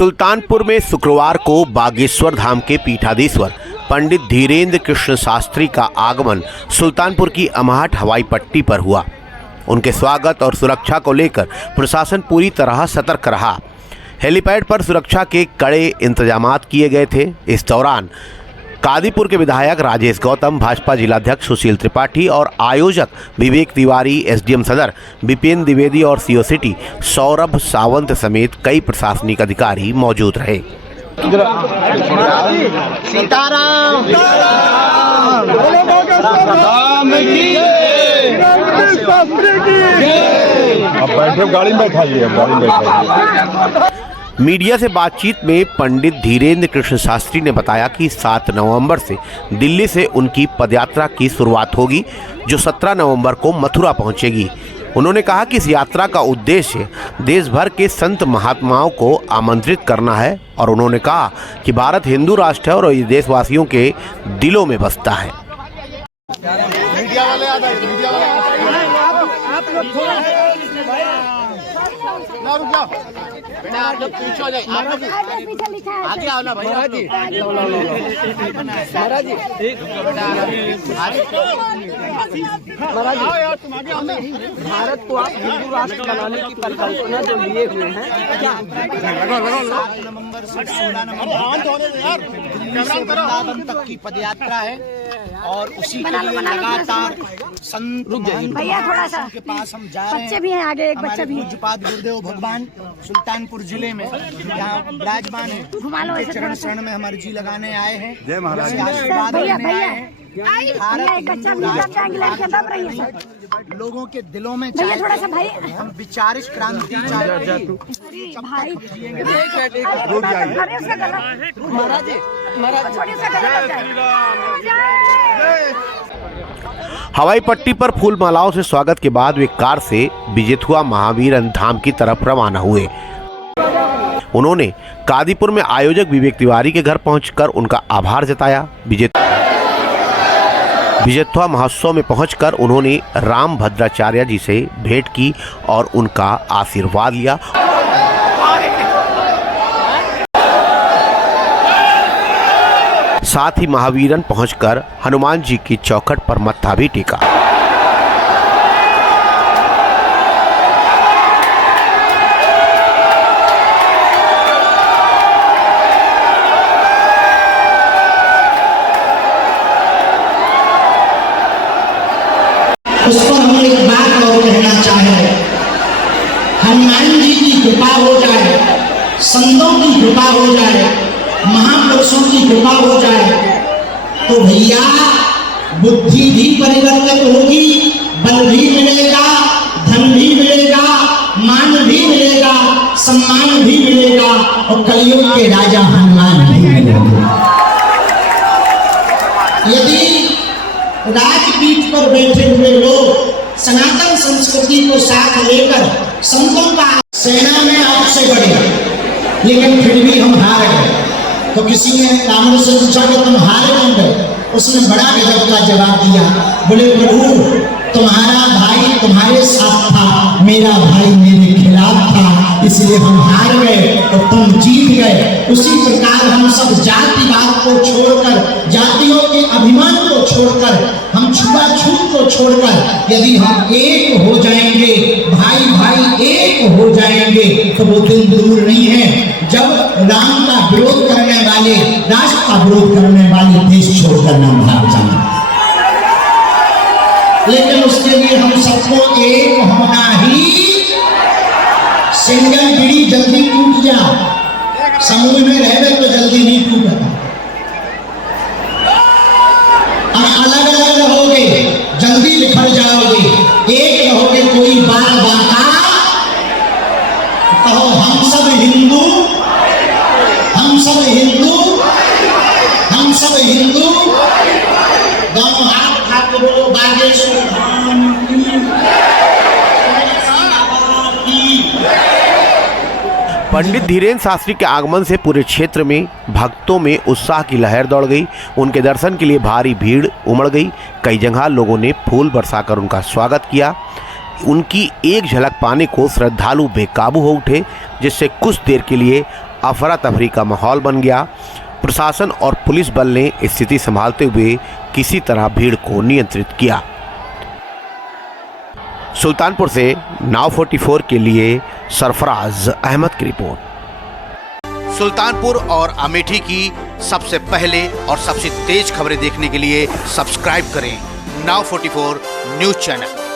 सुल्तानपुर में शुक्रवार को बागेश्वर धाम के पीठाधीश्वर पंडित धीरेन्द्र कृष्ण शास्त्री का आगमन सुल्तानपुर की अमाहट हवाई पट्टी पर हुआ। उनके स्वागत और सुरक्षा को लेकर प्रशासन पूरी तरह सतर्क रहा। हेलीपैड पर सुरक्षा के कड़े इंतजामात किए गए थे। इस दौरान कादीपुर के विधायक राजेश गौतम, भाजपा जिलाध्यक्ष सुशील त्रिपाठी और आयोजक विवेक तिवारी, एसडीएम सदर विपिन द्विवेदी और सीओ सिटी सौरभ सावंत समेत कई प्रशासनिक अधिकारी मौजूद रहे। सीताराम अब बैठे गाड़ी में बैठाइए। मीडिया से बातचीत में पंडित धीरेन्द्र कृष्ण शास्त्री ने बताया कि 7 नवंबर से दिल्ली से उनकी पदयात्रा की शुरुआत होगी, जो 17 नवंबर को मथुरा पहुंचेगी। उन्होंने कहा कि इस यात्रा का उद्देश्य देश भर के संत महात्माओं को आमंत्रित करना है और उन्होंने कहा कि भारत हिंदू राष्ट्र है और ये देशवासियों के दिलों में बसता है। मीडिया वाले आ जाए, मीडिया वाले आप लोग थोड़ा ना रुक जाओ बेटा, आप लोग पीछे हो जाइए, आप लोग आगे आओ ना भाई। महाराज जी, महाराज जी, महाराज तुम आगे आओ। भारत को आप हिंदू राष्ट्र बनाने की परिकल्पना जो लिए हुए हैं, क्या 7 नवंबर से 16 नवंबर वृंदावन तक की पदयात्रा है और उसी के लिए लगातार संत भैया थोड़ा सा के पास हम जा रहे हैं। बच्चे भी हैं आगे, एक बच्चा भी है। पूज्यपाद गुरुदेव भगवान सुल्तानपुर जिले में यहाँ विराजमान है, उनके चरण शरण में हम अर्जी लगाने आए हैं। जय महाराज, आशीर्वाद लेने आए हैं। लोगों के दिलों में थोड़ा सा भाई हम विचारित क्रांति चाहते हैं। हवाई पट्टी पर फूल मालाओं से स्वागत के बाद वे कार से बिजेथुआ महावीर धाम की तरफ रवाना हुए। उन्होंने कादीपुर में आयोजक विवेक तिवारी के घर पहुंचकर उनका आभार जताया। बिजेथुआ महोत्सव में पहुंचकर उन्होंने राम भद्राचार्य जी से भेंट की और उनका आशीर्वाद लिया। साथ ही महावीरन पहुंचकर हनुमान जी की चौखट पर मत्था भी टेका। उस पर हम एक बात और कहना चाहेंगे, हनुमान जी की कृपा हो जाए, संतों की कृपा हो जाए, महापुरुषों की कृपा हो जाए तो भैया बुद्धि भी परिवर्तित होगी, बल भी मिलेगा, धन भी मिलेगा, मान भी मिलेगा, सम्मान भी मिलेगा और कलयुग के राजा हनुमान भी मिलेंगे। यदि राजपीठ पर बैठे हुए लोग सनातन संस्कृति को साथ लेकर संतों का, सेना में आपसे बड़े, लेकिन फिर भी हम हार गए। तो किसी ने कामड़ से पूछा कि तुम हारे क्यों गए? उसने बड़ा गजब का जवाब दिया, बोले प्रभु तुम्हारा भाई तुम्हारे साथ था, मेरा भाई मेरे खिलाफ था, इसलिए हम हार गए और तुम जीत गए। उसी प्रकार हम सब जातिवाद को छोड़कर, जातियों के अभिमान को छोड़कर, हम छुआछूत को छोड़कर यदि हम एक हो जाएंगे, भाई भाई एक हो जाएंगे, तो वो दिन दूर नहीं है जब राम का विरोध करने वाले, राष्ट्र का विरोध करने वाले देश छोड़कर न भाग जाएंगे। लेकिन उसके लिए हम सबको एक होना ही, सिंगल बीड़ी जल्दी टूट जा, समूह में रहने तो जल्दी नहीं टूटता। अलग अलग रहोगे जल्दी बिखर जाओगे, एक रहोगे कोई बार बाता। कहो हम सब हिंदू, हम सब हिंदू, हम सब हिंदू। दोनों हाथ उठा के बोलो बागेश्वर धाम की। पंडित धीरेन्द्र शास्त्री के आगमन से पूरे क्षेत्र में भक्तों में उत्साह की लहर दौड़ गई। उनके दर्शन के लिए भारी भीड़ उमड़ गई। कई जगह लोगों ने फूल बरसाकर उनका स्वागत किया। उनकी एक झलक पाने को श्रद्धालु बेकाबू हो उठे, जिससे कुछ देर के लिए अफरा तफरी का माहौल बन गया। प्रशासन और पुलिस बल ने स्थिति संभालते हुए किसी तरह भीड़ को नियंत्रित किया। सुल्तानपुर से नाव 44 के लिए सरफराज अहमद की रिपोर्ट। सुल्तानपुर और अमेठी की सबसे पहले और सबसे तेज खबरें देखने के लिए सब्सक्राइब करें नाव 44 न्यूज चैनल।